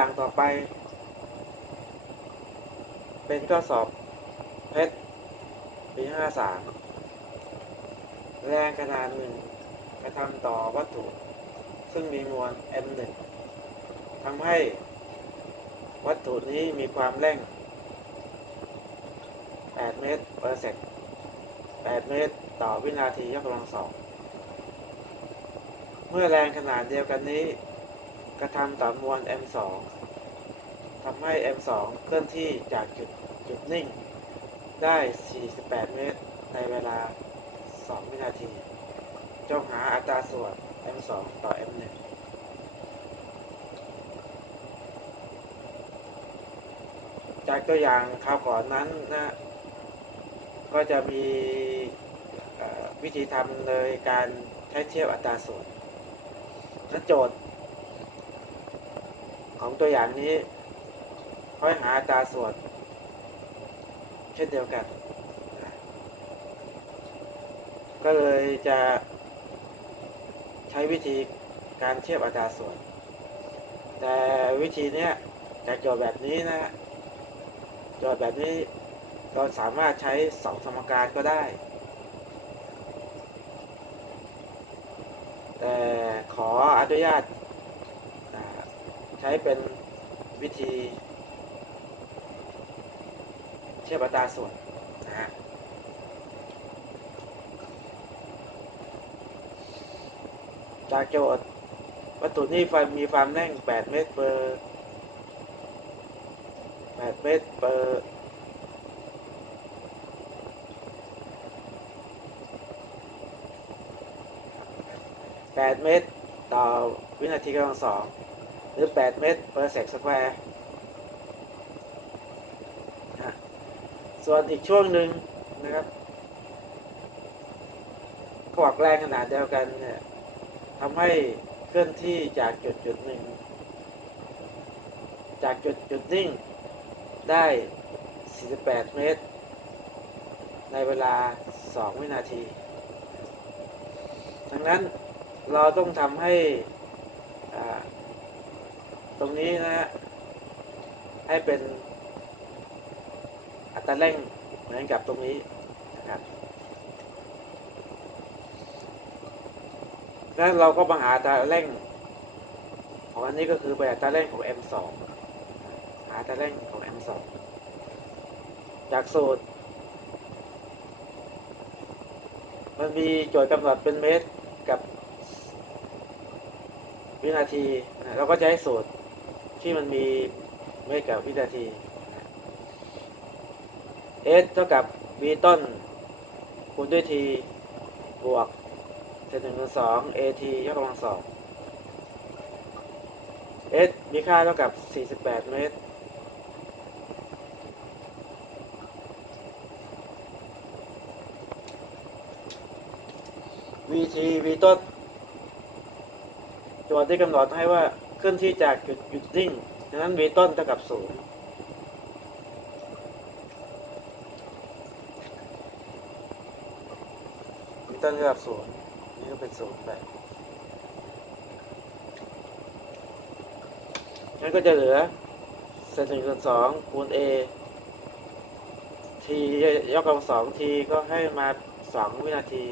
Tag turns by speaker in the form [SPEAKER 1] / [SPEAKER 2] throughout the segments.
[SPEAKER 1] อย่างต่อไป เป็นข้อสอบเพชรปีห้าสามแรงขนาดหนึ่งกระทำต่อวัตถุ ซึ่งมีมวล m หนึ่งทำให้วัตถุนี้มีความเร่ง 8 เมตร per sec 8เมตรต่อวินาทียกกำลังสอง เมื่อแรงขนาดเดียวกันนี้ กระทำต่อมวล m2 ทำให้ m2 เคลื่อนที่จากจุดจุดนิ่ง ได้ 48 เมตร ในเวลา 2 วินาที จงหาอัตราส่วน m2 ต่อ m1 จากตัวอย่างคราวก่อนนั้นนะ ก็จะมีวิธีทำเลยการใช้เทียบอัตราส่วนและโจทย์ ของตัวอย่างนี้ค่อยหาตาส่วนเช่นเดียวกัน ก็เลยจะใช้วิธีการเทียบอัตราส่วน แต่วิธีนี้จากโจทย์แบบนี้นะ โจทย์แบบนี้เราสามารถใช้สองสมการก็ได้ แต่ขออนุญาต ใช้เป็นวิธีเทียบอัตราส่วนนะฮะจากโจทย์วัตถุนี้ไฟมีความแน่ง 8 เมตรเปอร์8เมตรเปอร์8เมตร ต่อวินาทีกำลังสอง หรือ 8 เมตร per sec square นะส่วนอีกช่วงหนึ่งนะครับขวักแรงขนาดเดียวกันเนี่ยทำให้เคลื่อนที่จากจุดจุดหนึ่ง จากจุดจุดนิ่งได้ 48 เมตร ในเวลา 2 วินาที ดังนั้นเราต้องทำให้อ่า ตรงนี้นะฮะให้เป็นอัตราเร่งเหมือนกับตรงนี้นะครับแล้วเราก็มาหาอัตราเร่ง ของอันนี้ก็คือเป็นอัตราเร่งของ m2 หาอัตราเร่งของ m2 จากสูตร มันมีโจทย์กำหนดเป็นเมตรกับวินาที เราก็จะให้สูตร ที่มันมีเมตรกับวินาที s เท่ากับ v ต้นคูณด้วย t บวกเศษหนึ่งส่วนสอง at ยกกำลังสอง s มีค่าเท่ากับ 48 เมตร vt v ต้นโจทย์ได้กำหนดให้ว่า เคลื่อนที่จากจุดหยุดนิ่งดังนั้น v ต้นเท่ากับศูนย์วีต้นเท่ากับศูนย์นี่ก็เป็นศูนย์ไปงั้นก็จะเหลือเศษหนึ่งส่วนสองคูณ a t ยกกำลังสอง t ก็ให้มาสองวินาที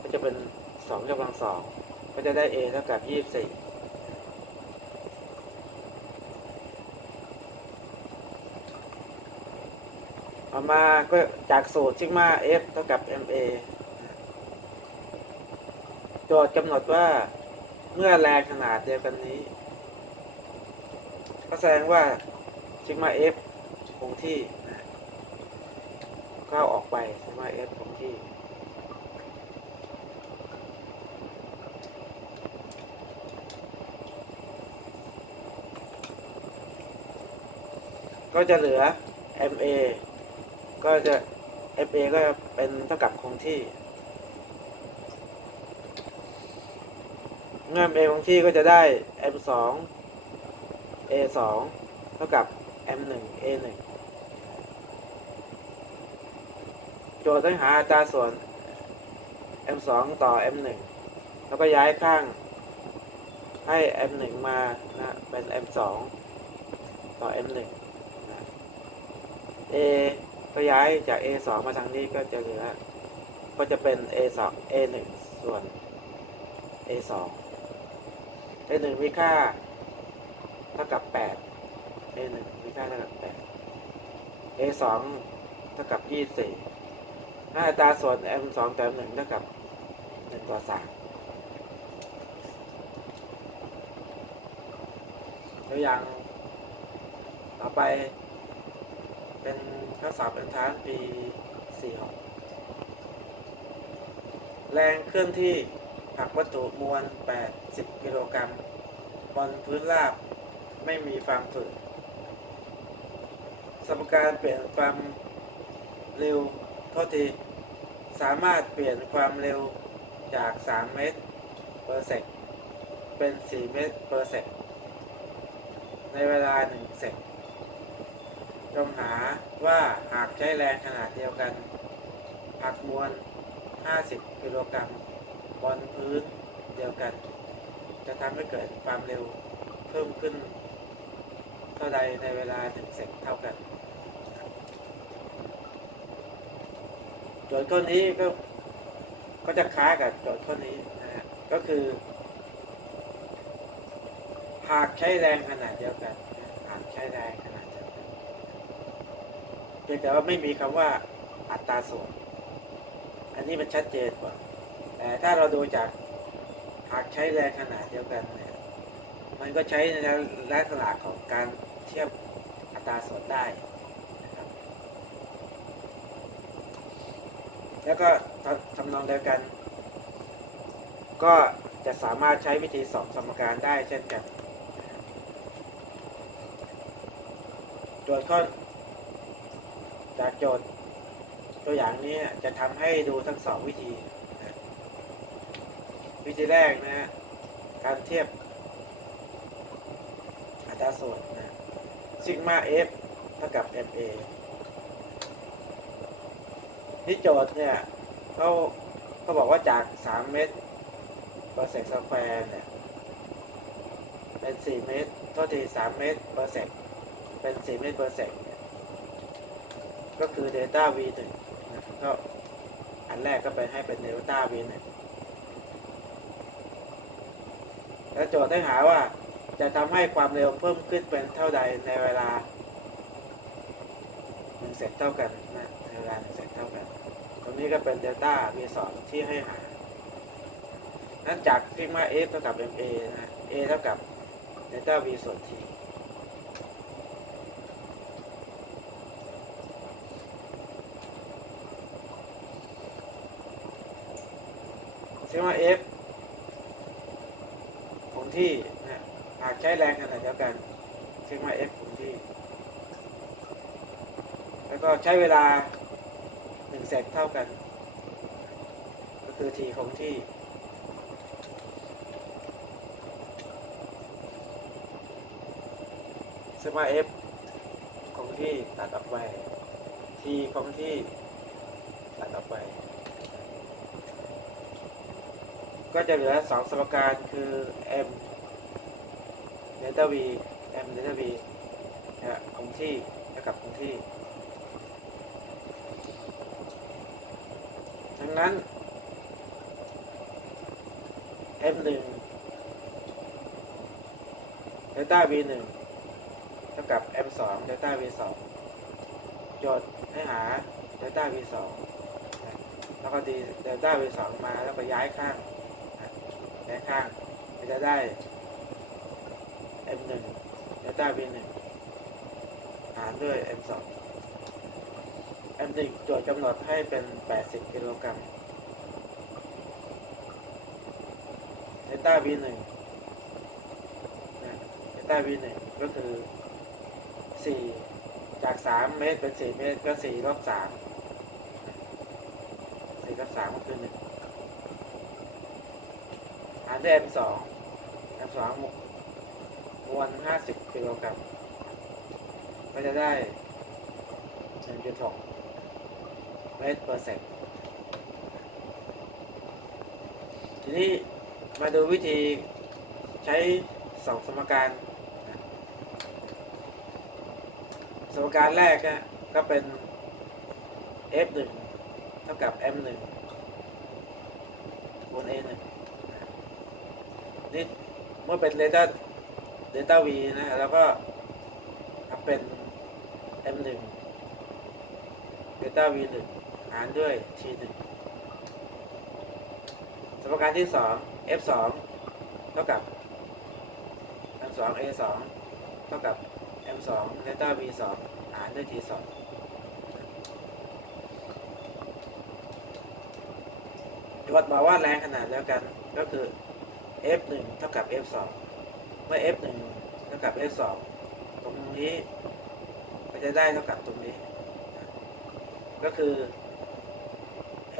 [SPEAKER 1] ก็จะเป็นสองยกกำลังสองก็จะได้ a เท่ากับยี่สิบสี่ ต่อมาก็จากสูตรซิกมา f เท่ากับ ma โจทย์กำหนดว่าเมื่อแรงขนาดเดียวกันนี้ ก็แสดงว่าซิกมา f คงที่ก็เอาออกไปซิกมา f คงที่ ก็จะเหลือ MA ก็จะ FA ก็จะเป็นเท่ากับคงที่เมื่อ MA คงที่ก็จะได้ M2 A2 เท่ากับ M1 A1 โจทย์ต้องหาอัตราส่วน M2 ต่อ M1 แล้วก็ย้ายข้างให้ M1 มานะ เป็น M2 ต่อ m หนึ่งนะ a ก็ย้ายจาก a สองมาทางนี้ก็จะเหลือก็จะเป็น a สอง a หนึ่งส่วน a สอง a หนึ่งมีค่าเท่ากับแปด a หนึ่งมีค่าเท่ากับแปด a สองเท่ากับยี่สี่หน้าอัตราส่วน m สองต่อ m หนึ่งเท่ากับหนึ่งต่อสามตัวอย่างต่อไป เป็นข้อสอบเป็นทานปีสี่หกแรงเคลื่อนที่ผักวัตถุมวล 80 กิโลกรัมบนพื้นราบไม่มีความฝืดสมการเปลี่ยนความเร็วโทษทีสามารถเปลี่ยนความเร็วจาก 3 เมตร per sec เป็น 4 เมตร per sec ในเวลา 1 เซก จงหาว่าหากใช้แรงขนาดเดียวกันผลักมวล 50 กิโลกรัมบนพื้นเดียวกัน จะทำให้เกิดความเร็วเพิ่มขึ้น เท่าใดในเวลา1เซกเท่ากันโจทย์ข้อนี้ก็ก็จะคล้ายกับโจทย์ข้อนี้นะฮะก็คือ หากใช้แรงขนาดเดียวกัน หากใช้แรงขนาดเดียวกันเพียงแต่ว่าไม่มีคำว่าอัตราส่วน อันนี้มันชัดเจนกว่า แต่ถ้าเราดูจากหากใช้แรงขนาดเดียวกันเนี่ย มันก็ใช้ในลักษณะของการเทียบอัตราส่วนได้นะครับ แล้วก็ทำนองเดียวกัน ก็จะสามารถใช้วิธีสอบสมการได้เช่นกันโจทย์ข้อ จากโจทย์ตัวอย่างนี้จะทำให้ดูทั้งสองวิธี วิธีแรกนะฮะการเทียบอัตราส่วนนะซิกมา f เท่ากับ ma ที่โจทย์เนี่ยเขาเขาบอกว่าจาก 3 เมตร per sec square เนี่ยเป็น 4 เมตรโทษที3เมตร per sec เป็น 4 เมตร per sec เนี่ย ก็คือ delta v 1นะก็อันแรกก็ไปให้เป็น delta v 1แล้วโจทย์ให้หาว่าจะทำให้ความเร็วเพิ่มขึ้นเป็นเท่าใดในเวลา1เซกเท่ากันนะในเวลา1เซกเท่ากัน ตรงนี้ก็เป็น delta v 2ที่ให้หานั้นจากซิกมา f เท่ากับ ma นะ a เท่ากับ delta v ส่วน t ซิมา f คงที่นะหากใช้แรงขนาดเดียวกันซิมา f คงที่ แล้วก็ใช้เวลา1เซกเท่ากัน ก็คือ t คงที่ซิมา f คงที่ตัดออกไป t คงที่ตัดออกไป ก็จะเหลือสองสมการคือ m เดลต้า v m เดลต้า v นะคงที่เท่ากับคงที่ ดังนั้น m 1เดลต้า v 1เท่ากับ m 2เดลต้า v 2โจทย์ให้หาเดลต้า v 2นะแล้วก็ดีเดลต้า v 2มาแล้วก็ย้ายข้าง นะย้ายข้างก็จะได้ m 1เดลต้ v 1 หารด้วย m 2 m 1 โจทย์กำหนดให้เป็น 80 กิโลกรัมเดลต้า v 1นะเดต้า v 1 ก็คือ 4 จาก 3 เมตรเป็น 4 เมตรก็4ลบ3 4ลบ3ก็คือ 1 หารด้วย m 2 m 2 มวล50กิโลกรัมก็จะได้1.6เมตร per sec ทีนี้มาดูวิธีใช้สองสมการนะมการแรกก็ก็เป็น f 1เท่ากับ m 1คูณ a 1 มื่อเป็นเดต้าเดต้า v นะ แล้วก็ทำเป็น m 1เดต้า v 1 หารด้วย t 1 สมการที่ 2 f 2 เท่ากับ m 2 a 2 เท่ากับ m 2เดต้า v 2 หารด้วย t 2โจทย์บอกว่าแรงขนาดแล้วกันก็คือ f 1เท่ากับ f 2เมื่อ f 1เท่ากับ f 2ตรงนี้ก็จะได้เท่ากับตรงนี้ ก็คือ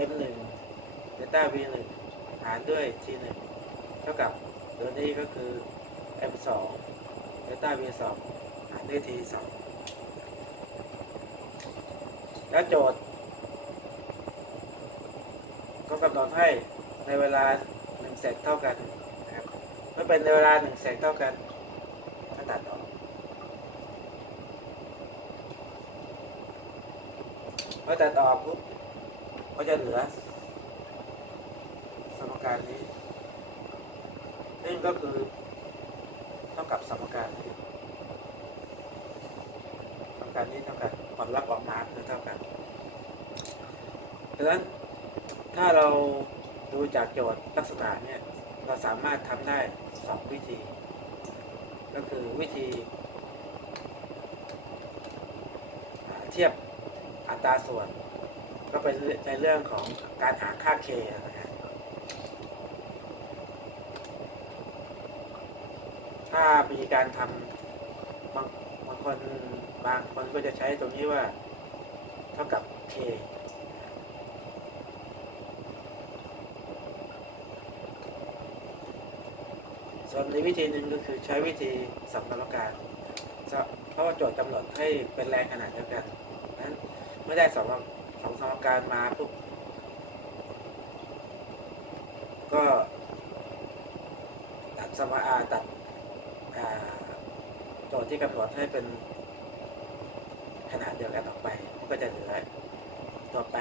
[SPEAKER 1] m 1เดต้า v 1หารด้วย t 1เท่ากับตัวนี้ก็คือ m 2เดต้า v 2หารด้วย t 2แล้วโจทย์ ก็กำหนดให้ในเวลาหนึ่งเซกเท่ากัน มื่อเป็นเวลาหนึ่งเซกเท่ากันก็ตัดออกพอตัดออกปุ๊บก็จะเหลือ สมการนี้นี่ก็คือเท่ากับสมการนี้สมการนี้เท่ากันผลลัพธ์ออกมาคือเท่ากันดังนั้นถ้าเราดูจากโจทย์ลักษณะเนี่ยเราสามารถทำได้ สองวิธี ก็คือวิธีอ่าเทียบอัตราส่วน ก็เป็นในเรื่องของการหาค่า k นะฮะถ้ามีการทำบางบางคนบางคนก็จะใช้ตรงนี้ว่า เท่ากับ k ส่วนในวิธีหนึ่งก็คือใช้วิธีสัมพันธการเพราะว่าโจทย์กำหนดให้เป็นแรงขนาดเดียวกันนั้นเมื่อได้สองสองสมการมาปุ๊บก็ตัดสมอาตัดโจทย์ที่กำหนดให้เป็นขนาดเดียวกันออกไปก็จะเหลือตัวแปร